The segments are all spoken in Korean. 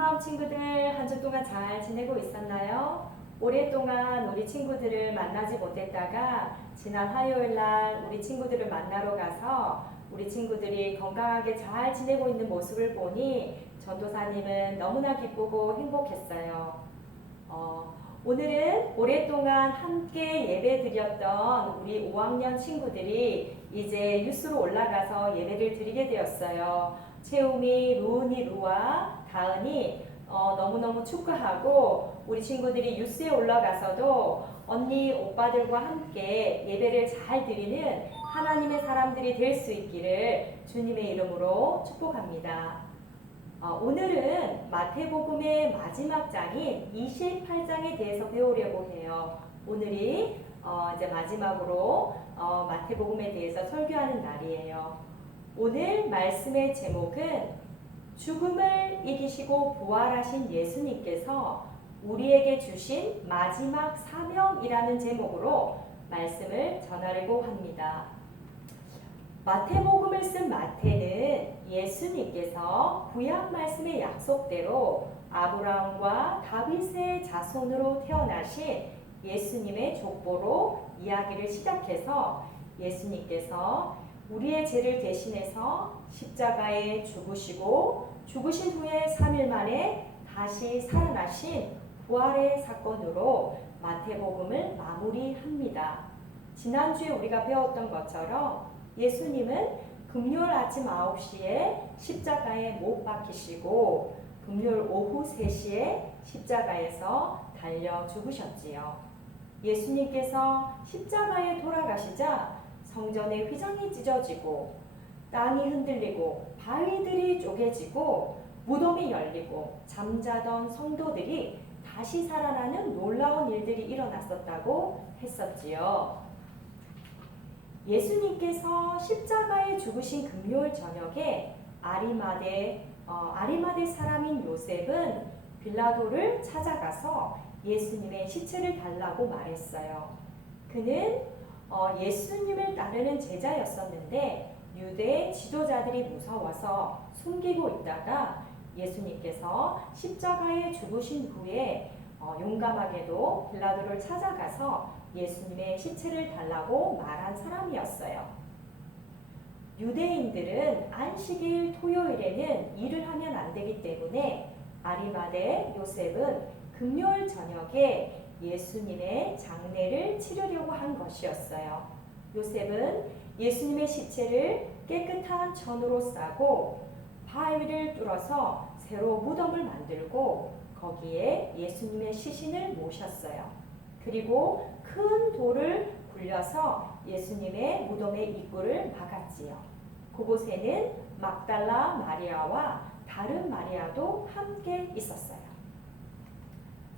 한마음 친구들 한 주 동안 잘 지내고 있었나요? 오랫동안 우리 친구들을 만나지 못했다가 지난 화요일 날 우리 친구들을 만나러 가서 우리 친구들이 건강하게 잘 지내고 있는 모습을 보니 전도사님은 너무나 기쁘고 행복했어요. 오늘은 오랫동안 함께 예배 드렸던 우리 5학년 친구들이 이제 유스로 올라가서 예배를 드리게 되었어요. 채움이, 루은이, 루아, 다은이 너무너무 축하하고 우리 친구들이 유스에 올라가서도 언니, 오빠들과 함께 예배를 잘 드리는 하나님의 사람들이 될 수 있기를 주님의 이름으로 축복합니다. 오늘은 마태복음의 마지막 장인 28장에 대해서 배우려고 해요. 오늘이 이제 마지막으로 마태복음에 대해서 설교하는 날이에요. 오늘 말씀의 제목은 죽음을 이기시고 부활하신 예수님께서 우리에게 주신 마지막 사명이라는 제목으로 말씀을 전하려고 합니다. 마태복음을 쓴 마태는 예수님께서 구약 말씀의 약속대로 아브라함과 다윗의 자손으로 태어나신 예수님의 족보로 이야기를 시작해서 예수님께서 우리의 죄를 대신해서 십자가에 죽으시고 죽으신 후에 3일 만에 다시 살아나신 부활의 사건으로 마태복음을 마무리합니다. 지난주에 우리가 배웠던 것처럼 예수님은 금요일 아침 9시에 십자가에 못 박히시고 금요일 오후 3시에 십자가에서 달려 죽으셨지요. 예수님께서 십자가에 돌아가시자 성전의 휘장이 찢어지고 땅이 흔들리고 바위들이 쪼개지고 무덤이 열리고 잠자던 성도들이 다시 살아나는 놀라운 일들이 일어났었다고 했었지요. 예수님께서 십자가에 죽으신 금요일 저녁에 아리마대 사람인 요셉은 빌라도를 찾아가서 예수님의 시체를 달라고 말했어요. 그는 예수님을 따르는 제자였었는데 유대 지도자들이 무서워서 숨기고 있다가 예수님께서 십자가에 죽으신 후에 용감하게도 빌라도를 찾아가서 예수님의 시체를 달라고 말한 사람이었어요. 유대인들은 안식일 토요일에는 일을 하면 안 되기 때문에 아리마대 요셉은 금요일 저녁에 예수님의 장례를 치르려고 한 것이었어요. 요셉은 예수님의 시체를 깨끗한 천으로 싸고 바위를 뚫어서 새로 무덤을 만들고 거기에 예수님의 시신을 모셨어요. 그리고 큰 돌을 굴려서 예수님의 무덤의 입구를 막았지요. 그곳에는 막달라 마리아와 다른 마리아도 함께 있었어요.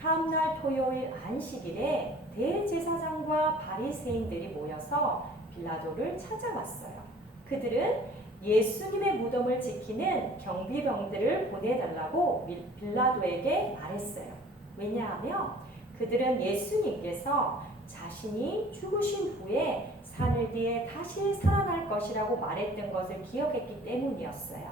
다음날 토요일 안식일에 대제사장과 바리새인들이 모여서 빌라도를 찾아왔어요. 그들은 예수님의 무덤을 지키는 경비병들을 보내달라고 빌라도에게 말했어요. 왜냐하면 그들은 예수님께서 자신이 죽으신 후에 3일 뒤에 다시 살아날 것이라고 말했던 것을 기억했기 때문이었어요.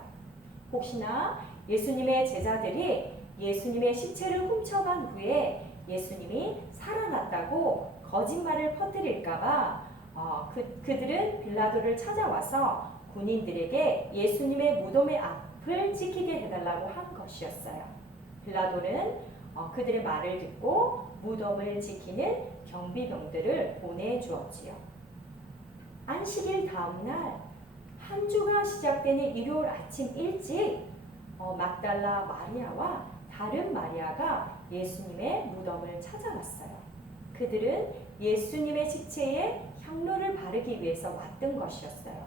혹시나 예수님의 제자들이 예수님의 시체를 훔쳐간 후에 예수님이 살아났다고 거짓말을 퍼뜨릴까봐 그들은 빌라도를 찾아와서 군인들에게 예수님의 무덤의 앞을 지키게 해달라고 한 것이었어요. 빌라도는 그들의 말을 듣고 무덤을 지키는 경비병들을 보내주었지요. 안식일 다음날 한 주가 시작되는 일요일 아침 일찍 막달라 마리아와 다른 마리아가 예수님의 무덤을 찾아왔어요. 그들은 예수님의 시체에 향로를 바르기 위해서 왔던 것이었어요.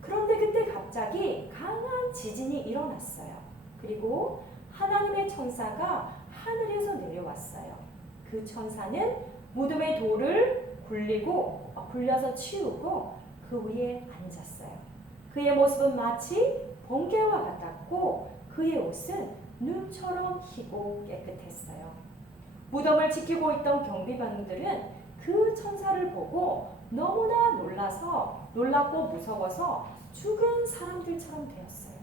그런데 그때 갑자기 강한 지진이 일어났어요. 그리고 하나님의 천사가 하늘에서 내려왔어요. 그 천사는 무덤의 돌을 굴려서 치우고 그 위에 앉았어요. 그의 모습은 마치 번개와 같았고 그의 옷은 눈처럼 희고 깨끗했어요. 무덤을 지키고 있던 경비병들은 그 천사를 보고 너무나 놀랍고 무서워서 죽은 사람들처럼 되었어요.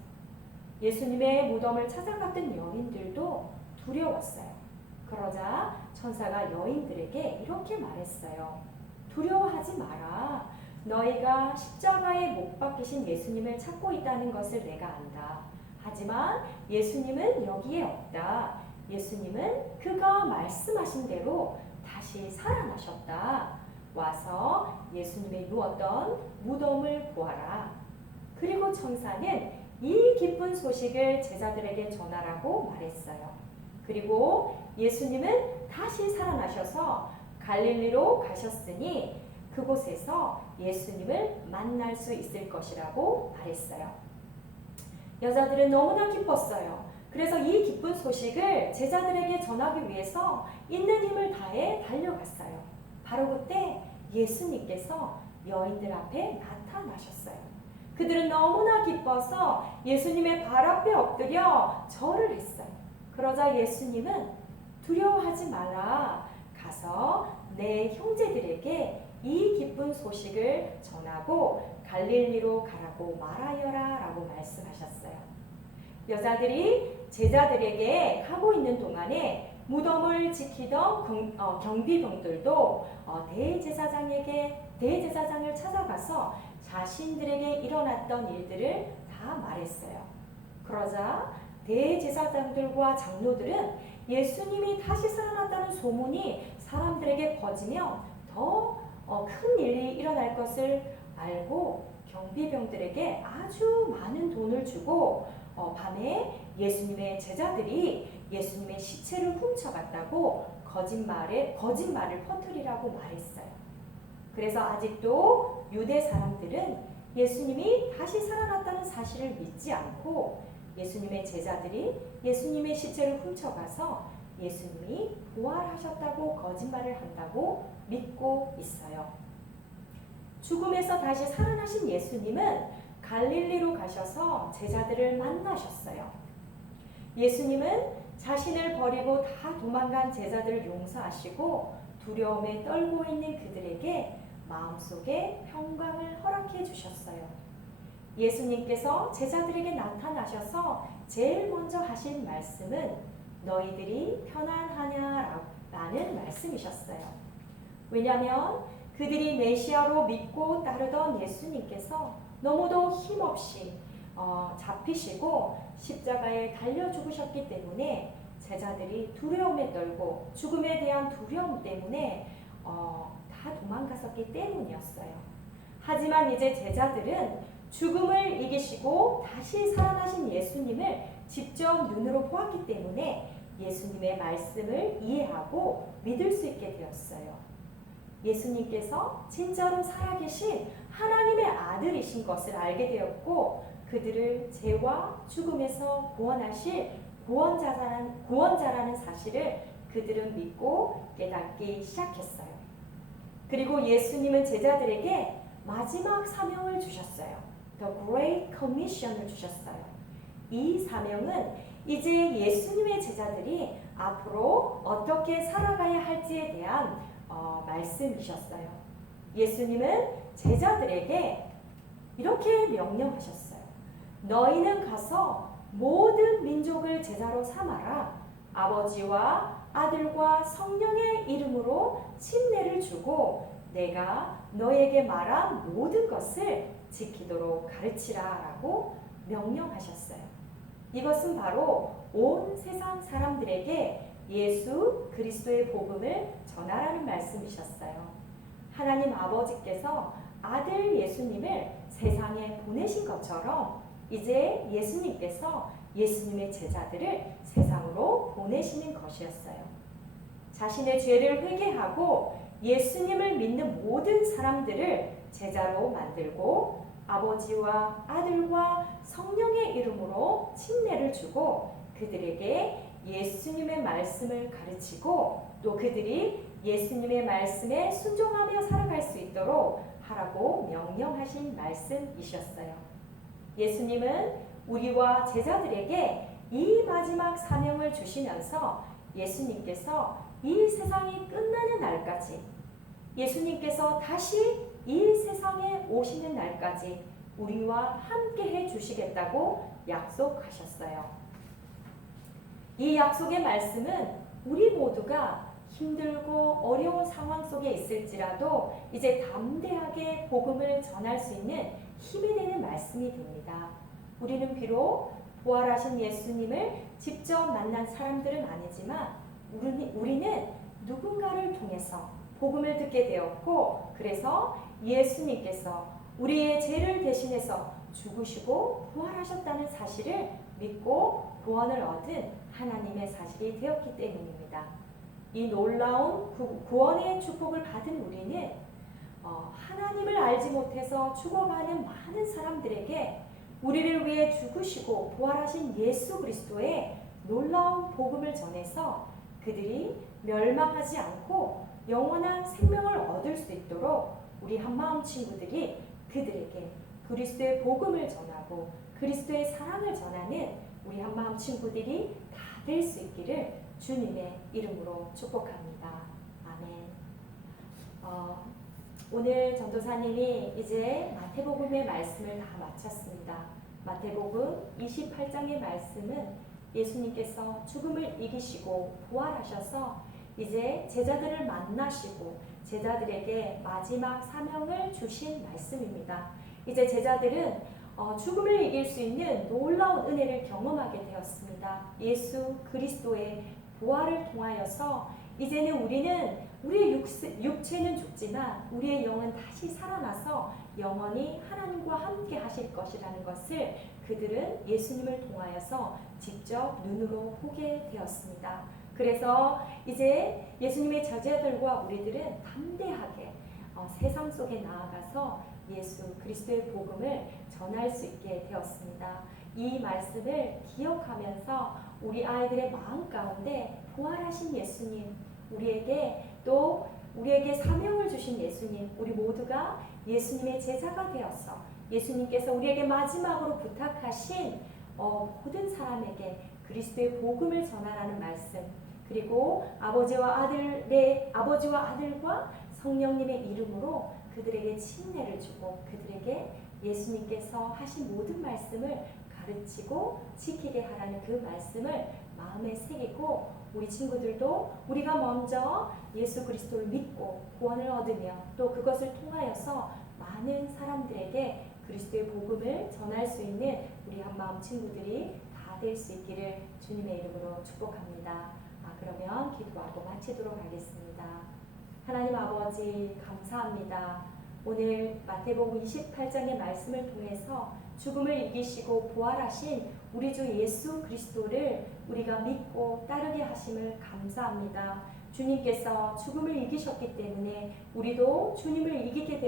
예수님의 무덤을 찾아갔던 여인들도 두려웠어요. 그러자 천사가 여인들에게 이렇게 말했어요. 두려워하지 마라. 너희가 십자가에 못 박히신 예수님을 찾고 있다는 것을 내가 안다. 하지만 예수님은 여기에 없다. 예수님은 그가 말씀하신 대로 다시 살아나셨다. 와서 예수님이 누웠던 무덤을 보아라. 그리고 천사는 이 기쁜 소식을 제자들에게 전하라고 말했어요. 그리고 예수님은 다시 살아나셔서 갈릴리로 가셨으니 그곳에서 예수님을 만날 수 있을 것이라고 말했어요. 여자들은 너무나 기뻤어요. 그래서 이 기쁜 소식을 제자들에게 전하기 위해서 있는 힘을 다해 달려갔어요. 바로 그때 예수님께서 여인들 앞에 나타나셨어요. 그들은 너무나 기뻐서 예수님의 발 앞에 엎드려 절을 했어요. 그러자 예수님은 두려워하지 말라. 가서 내 형제들에게 이 기쁜 소식을 전하고 갈릴리로 가라고 말하여라 라고 말씀하셨어요. 여자들이 제자들에게 가고 있는 동안에 무덤을 지키던 경비병들도 대제사장을 찾아가서 자신들에게 일어났던 일들을 다 말했어요. 그러자 대제사장들과 장로들은 예수님이 다시 살아났다는 소문이 사람들에게 퍼지면 더 큰 일이 일어날 것을 알고 경비병들에게 아주 많은 돈을 주고 밤에 예수님의 제자들이 예수님의 시체를 훔쳐갔다고 거짓말을 퍼뜨리라고 말했어요. 그래서 아직도 유대 사람들은 예수님이 다시 살아났다는 사실을 믿지 않고 예수님의 제자들이 예수님의 시체를 훔쳐가서 예수님이 부활하셨다고 거짓말을 한다고 믿고 있어요. 죽음에서 다시 살아나신 예수님은 갈릴리로 가셔서 제자들을 만나셨어요. 예수님은 자신을 버리고 다 도망간 제자들을 용서하시고 두려움에 떨고 있는 그들에게 마음속에 평강을 허락해 주셨어요. 예수님께서 제자들에게 나타나셔서 제일 먼저 하신 말씀은 너희들이 편안하냐라는 말씀이셨어요. 왜냐하면 그들이 메시아로 믿고 따르던 예수님께서 너무도 힘없이 잡히시고 십자가에 달려 죽으셨기 때문에 제자들이 두려움에 떨고 죽음에 대한 두려움 때문에 다 도망갔었기 때문이었어요. 하지만 이제 제자들은 죽음을 이기시고 다시 살아나신 예수님을 직접 눈으로 보았기 때문에 예수님의 말씀을 이해하고 믿을 수 있게 되었어요. 예수님께서 진짜로 살아계신 하나님의 아들이신 것을 알게 되었고 그들을 죄와 죽음에서 구원하실 구원자라는 사실을 그들은 믿고 깨닫기 시작했어요. 그리고 예수님은 제자들에게 마지막 사명을 주셨어요. The Great Commission을 주셨어요. 이 사명은 이제 예수님의 제자들이 앞으로 어떻게 살아가야 할지에 대한 말씀이셨어요. 예수님은 제자들에게 이렇게 명령하셨어요. 너희는 가서 모든 민족을 제자로 삼아라. 아버지와 아들과 성령의 이름으로 침례를 주고 내가 너에게 말한 모든 것을 지키도록 가르치라라고 명령하셨어요. 이것은 바로 온 세상 사람들에게 예수 그리스도의 복음을 전하라는 말씀이셨어요. 하나님 아버지께서 아들 예수님을 세상에 보내신 것처럼 이제 예수님께서 예수님의 제자들을 세상으로 보내시는 것이었어요. 자신의 죄를 회개하고 예수님을 믿는 모든 사람들을 제자로 만들고 아버지와 아들과 성령의 이름으로 침례를 주고 그들에게 예수님의 말씀을 가르치고 또 그들이 예수님의 말씀에 순종하며 살아갈 수 있도록 하라고 명령하신 말씀이셨어요. 예수님은 우리와 제자들에게 이 마지막 사명을 주시면서 예수님께서 이 세상이 끝나는 날까지 예수님께서 다시 이 세상에 오시는 날까지 우리와 함께 해 주시겠다고 약속하셨어요. 이 약속의 말씀은 우리 모두가 힘들고 어려운 상황 속에 있을지라도 이제 담대하게 복음을 전할 수 있는 힘이 되는 말씀이 됩니다. 우리는 비록 부활하신 예수님을 직접 만난 사람들은 아니지만 우리는 누군가를 통해서 복음을 듣게 되었고, 그래서 예수님께서 우리의 죄를 대신해서 죽으시고 부활하셨다는 사실을 믿고 구원을 얻은 하나님의 사실이 되었기 때문입니다. 이 놀라운 구원의 축복을 받은 우리는 하나님을 알지 못해서 죽어가는 많은 사람들에게 우리를 위해 죽으시고 부활하신 예수 그리스도의 놀라운 복음을 전해서 그들이 멸망하지 않고 영원한 생명을 얻을 수 있도록 우리 한마음 친구들이 그들에게 그리스도의 복음을 전하고 그리스도의 사랑을 전하는 우리 한마음 친구들이 다 될 수 있기를 주님의 이름으로 축복합니다. 아멘. 오늘 전도사님이 이제 마태복음의 말씀을 다 마쳤습니다. 마태복음 28장의 말씀은 예수님께서 죽음을 이기시고 부활하셔서 이제 제자들을 만나시고 제자들에게 마지막 사명을 주신 말씀입니다. 이제 제자들은 죽음을 이길 수 있는 놀라운 은혜를 경험하게 되었습니다. 예수 그리스도의 부활을 통하여서 이제는 우리는 우리의 육체는 죽지만 우리의 영은 다시 살아나서 영원히 하나님과 함께 하실 것이라는 것을 그들은 예수님을 통하여서 직접 눈으로 보게 되었습니다. 그래서 이제 예수님의 제자들과 우리들은 담대하게 세상 속에 나아가서 예수 그리스도의 복음을 전할 수 있게 되었습니다. 이 말씀을 기억하면서 우리 아이들의 마음 가운데 부활하신 예수님, 우리에게 사명을 주신 예수님, 우리 모두가 예수님의 제자가 되어서 예수님께서 우리에게 마지막으로 부탁하신 모든 사람에게 그리스도의 복음을 전하라는 말씀, 그리고 아버지와 아들과 성령님의 이름으로 그들에게 침례를 주고 그들에게 예수님께서 하신 모든 말씀을 가르치고 지키게 하라는 그 말씀을 마음에 새기고 우리 친구들도 우리가 먼저 예수 그리스도를 믿고 구원을 얻으며 또 그것을 통하여서 많은 사람들에게 그리스도의 복음을 전할 수 있는 우리 한마음 친구들이 다 될 수 있기를 주님의 이름으로 축복합니다. 그러면 기도하고 마치도록 하겠습니다. 하나님 아버지 감사합니다. 오늘 마태복음 28장의 말씀을 통해서 죽음을 이기시고 부활하신 우리 주 예수 그리스도를 우리가 믿고 따르게 하심을 감사합니다. 주님께서 죽음을 이기셨기 때문에 우리도 죽음을 이기게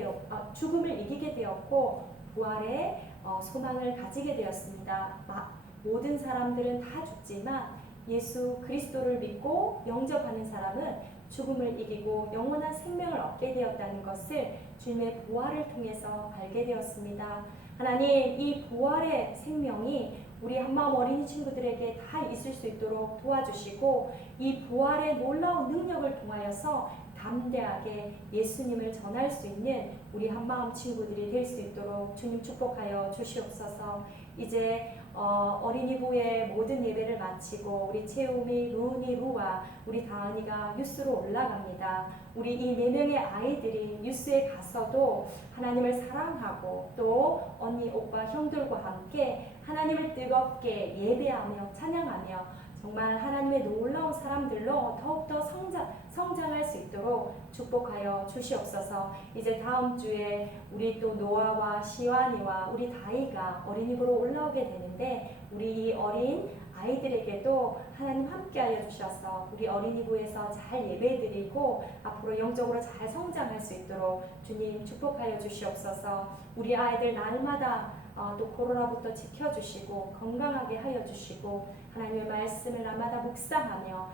되었고 부활의 소망을 가지게 되었습니다. 모든 사람들은 다 죽지만 예수 그리스도를 믿고 영접하는 사람은 죽음을 이기고 영원한 생명을 얻게 되었다는 것을 주님의 부활을 통해서 알게 되었습니다. 하나님, 이 부활의 생명이 우리 한마음 어린이 친구들에게 다 있을 수 있도록 도와주시고 이 부활의 놀라운 능력을 통하여서 담대하게 예수님을 전할 수 있는 우리 한마음 친구들이 될 수 있도록 주님 축복하여 주시옵소서. 이제 어린이부의 모든 예배를 마치고 우리 채움이, 루은이, 루와 우리 다은이가 뉴스로 올라갑니다. 우리 이 4명의 아이들이 뉴스에 가서도 하나님을 사랑하고 또 언니, 오빠, 형들과 함께 하나님을 뜨겁게 예배하며 찬양하며 정말 하나님의 놀라운 사람들로 더욱더 성장할 수 있도록 축복하여 주시옵소서. 이제 다음 주에 우리 또 노아와 시완이와 우리 다이가 어린이부로 올라오게 되는데 우리 이 어린 아이들에게도 하나님 함께하여 주셔서 우리 어린이부에서 잘 예배드리고 앞으로 영적으로 잘 성장할 수 있도록 주님 축복하여 주시옵소서. 우리 아이들 날마다 또 코로나부터 지켜주시고 건강하게 하여 주시고 하나님의 말씀을 날마다 묵상하며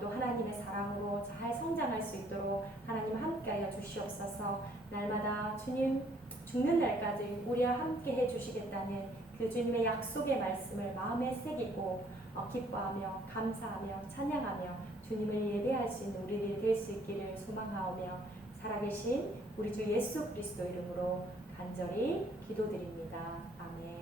또 하나님의 사랑으로 잘 성장할 수 있도록 하나님 함께하여 주시옵소서. 날마다 주님 죽는 날까지 우리와 함께 해주시겠다는 그 주님의 약속의 말씀을 마음에 새기고 기뻐하며 감사하며 찬양하며 주님을 예배할 수 있는 우리들이 될 수 있기를 소망하오며 살아계신 우리 주 예수 그리스도 이름으로 간절히 기도드립니다. 아멘.